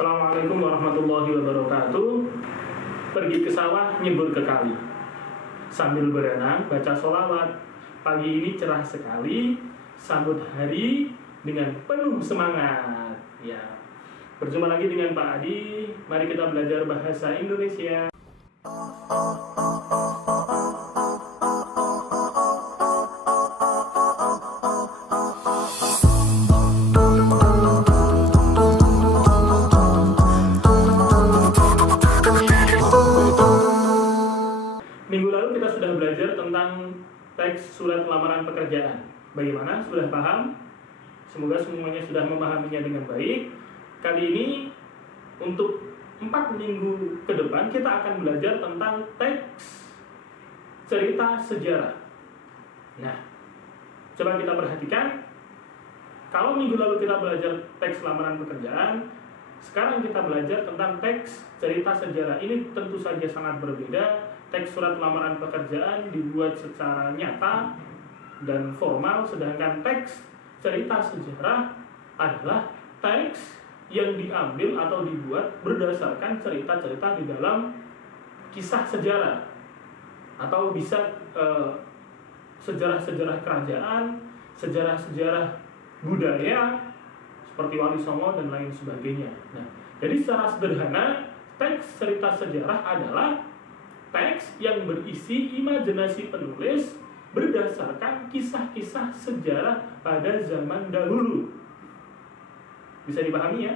Assalamualaikum warahmatullahi wabarakatuh. Pergi ke sawah, nyebur ke kali. Sambil berenang, baca sholawat. Pagi ini cerah sekali. Sambut hari dengan penuh semangat. Ya. Berjumpa lagi dengan Pak Adi. Mari kita belajar bahasa Indonesia. Minggu lalu kita sudah belajar tentang teks surat lamaran pekerjaan. Bagaimana? Sudah paham? Semoga semuanya sudah memahaminya dengan baik. Kali ini untuk 4 minggu ke depan kita akan belajar tentang teks cerita sejarah. Nah, coba kita perhatikan. Kalau minggu lalu kita belajar teks lamaran pekerjaan, sekarang kita belajar tentang teks cerita sejarah. Ini tentu saja sangat berbeda. Teks surat lamaran pekerjaan dibuat secara nyata dan formal, sedangkan teks cerita sejarah adalah teks yang diambil atau dibuat berdasarkan cerita-cerita di dalam kisah sejarah, atau bisa sejarah-sejarah kerajaan, sejarah-sejarah budaya seperti Wali Songo dan lain sebagainya. Nah, jadi secara sederhana, teks cerita sejarah adalah teks yang berisi imajinasi penulis berdasarkan kisah-kisah sejarah pada zaman dahulu. Bisa dipahami ya?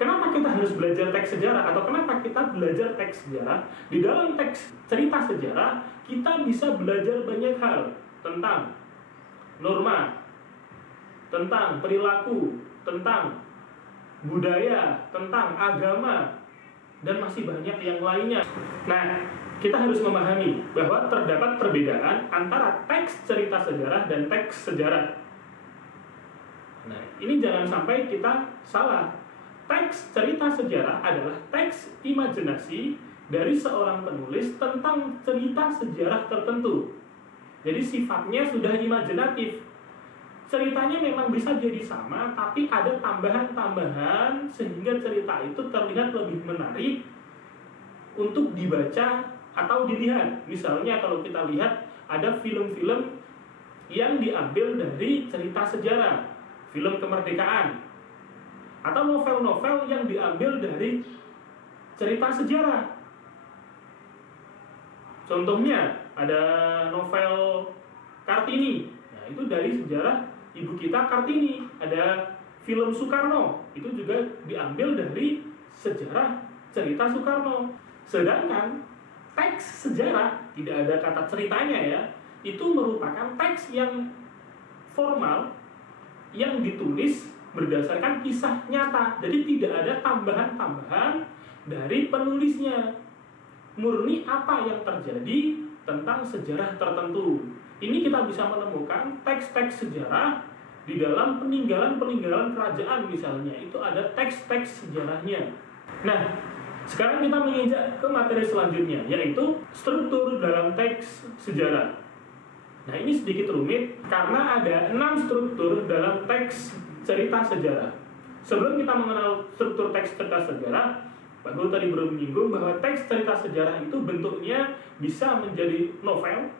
Kenapa kita harus belajar teks sejarah, atau kenapa kita belajar teks sejarah? Di dalam teks cerita sejarah, kita bisa belajar banyak hal tentang norma, tentang perilaku, tentang budaya, tentang agama, dan masih banyak yang lainnya. Nah, kita harus memahami bahwa terdapat perbedaan antara teks cerita sejarah dan teks sejarah. Nah, ini jangan sampai kita salah. Teks cerita sejarah adalah teks imajinasi dari seorang penulis tentang cerita sejarah tertentu. Jadi sifatnya sudah imajinatif. Ceritanya memang bisa jadi sama, tapi ada tambahan-tambahan sehingga cerita itu terlihat lebih menarik untuk dibaca atau dilihat. Misalnya kalau kita lihat ada film-film yang diambil dari cerita sejarah, film kemerdekaan, atau novel-novel yang diambil dari cerita sejarah. Contohnya ada novel Kartini. Nah, itu dari sejarah ibu kita Kartini. Ada film Soekarno, itu juga diambil dari sejarah cerita Soekarno. Sedangkan teks sejarah, tidak ada kata ceritanya ya, itu merupakan teks yang formal yang ditulis berdasarkan kisah nyata. Jadi tidak ada tambahan-tambahan dari penulisnya. Murni apa yang terjadi tentang sejarah tertentu. Ini kita bisa menemukan teks-teks sejarah di dalam peninggalan-peninggalan kerajaan misalnya. Itu ada teks-teks sejarahnya. Nah, sekarang kita menginjak ke materi selanjutnya, yaitu struktur dalam teks sejarah. Nah, ini sedikit rumit karena ada 6 struktur dalam teks cerita sejarah. Sebelum kita mengenal struktur teks cerita sejarah, Pak Guru tadi baru menyinggung bahwa teks cerita sejarah itu bentuknya bisa menjadi novel,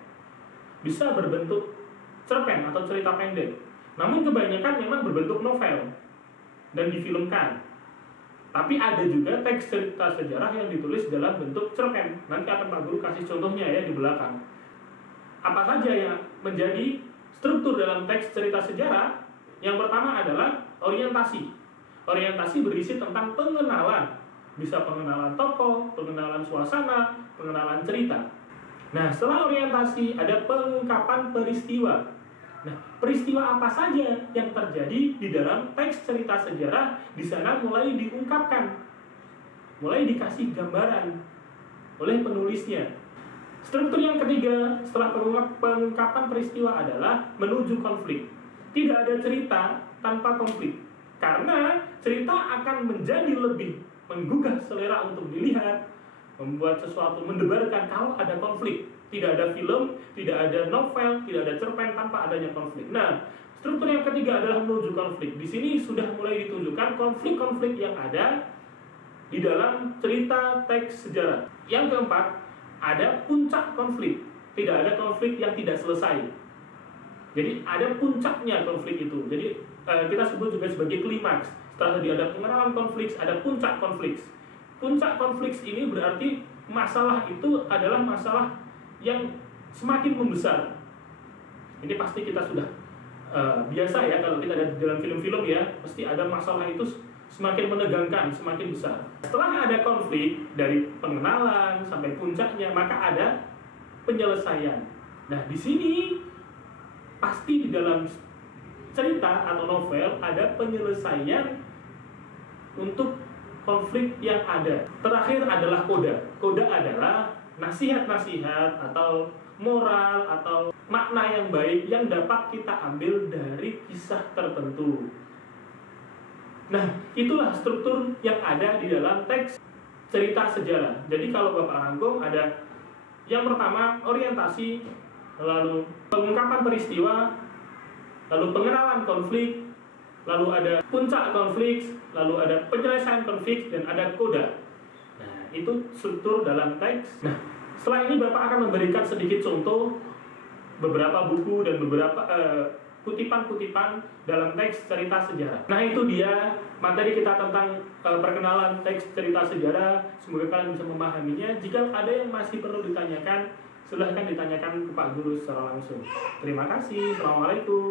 bisa berbentuk cerpen atau cerita pendek. Namun kebanyakan memang berbentuk novel dan difilmkan. Tapi ada juga teks cerita sejarah yang ditulis dalam bentuk cerpen. Nanti akan Pak Guru kasih contohnya ya di belakang. Apa saja yang menjadi struktur dalam teks cerita sejarah? Yang pertama adalah orientasi. Orientasi berisi tentang pengenalan. Bisa pengenalan tokoh, pengenalan suasana, pengenalan cerita. Nah, setelah orientasi ada pengungkapan peristiwa. Nah, peristiwa apa saja yang terjadi di dalam teks cerita sejarah di sana mulai diungkapkan, mulai dikasih gambaran oleh penulisnya. Struktur yang ketiga setelah pengungkapan peristiwa adalah menuju konflik. Tidak ada cerita tanpa konflik, karena cerita akan menjadi lebih menggugah selera untuk dilihat, membuat sesuatu mendebarkan kalau ada konflik. Tidak ada film, tidak ada novel, tidak ada cerpen tanpa adanya konflik. Nah, Struktur yang ketiga adalah menuju konflik. Di sini sudah mulai ditunjukkan konflik-konflik yang ada di dalam cerita teks sejarah. Yang keempat, ada puncak konflik. Tidak ada konflik yang tidak selesai. Jadi ada puncaknya konflik itu. Jadi kita sebut juga sebagai klimaks. Setelah tadi ada pengenalan konflik, ada puncak konflik. Puncak konflik ini berarti masalah itu adalah masalah yang semakin membesar. Ini pasti kita sudah biasa ya, kalau kita ada di dalam film-film ya, pasti ada masalah itu semakin menegangkan, semakin besar. Setelah ada konflik dari pengenalan sampai puncaknya, maka ada penyelesaian. Nah, di sini pasti di dalam cerita atau novel ada penyelesaian untuk konflik yang ada. Terakhir adalah koda. Koda adalah nasihat-nasihat atau moral atau makna yang baik yang dapat kita ambil dari kisah tertentu. Nah, itulah struktur yang ada di dalam teks cerita sejarah. Jadi kalau Bapak rangkum ada yang pertama orientasi, lalu pengungkapan peristiwa, lalu pengenalan konflik, lalu ada puncak konflik, lalu ada penyelesaian konflik, dan ada koda. Nah, itu struktur dalam teks. Nah, setelah ini Bapak akan memberikan sedikit contoh beberapa buku dan beberapa kutipan-kutipan dalam teks cerita sejarah. Nah, itu dia materi kita tentang perkenalan teks cerita sejarah. Semoga kalian bisa memahaminya. Jika ada yang masih perlu ditanyakan, silahkan ditanyakan ke Pak Guru secara langsung. Terima kasih. Assalamualaikum.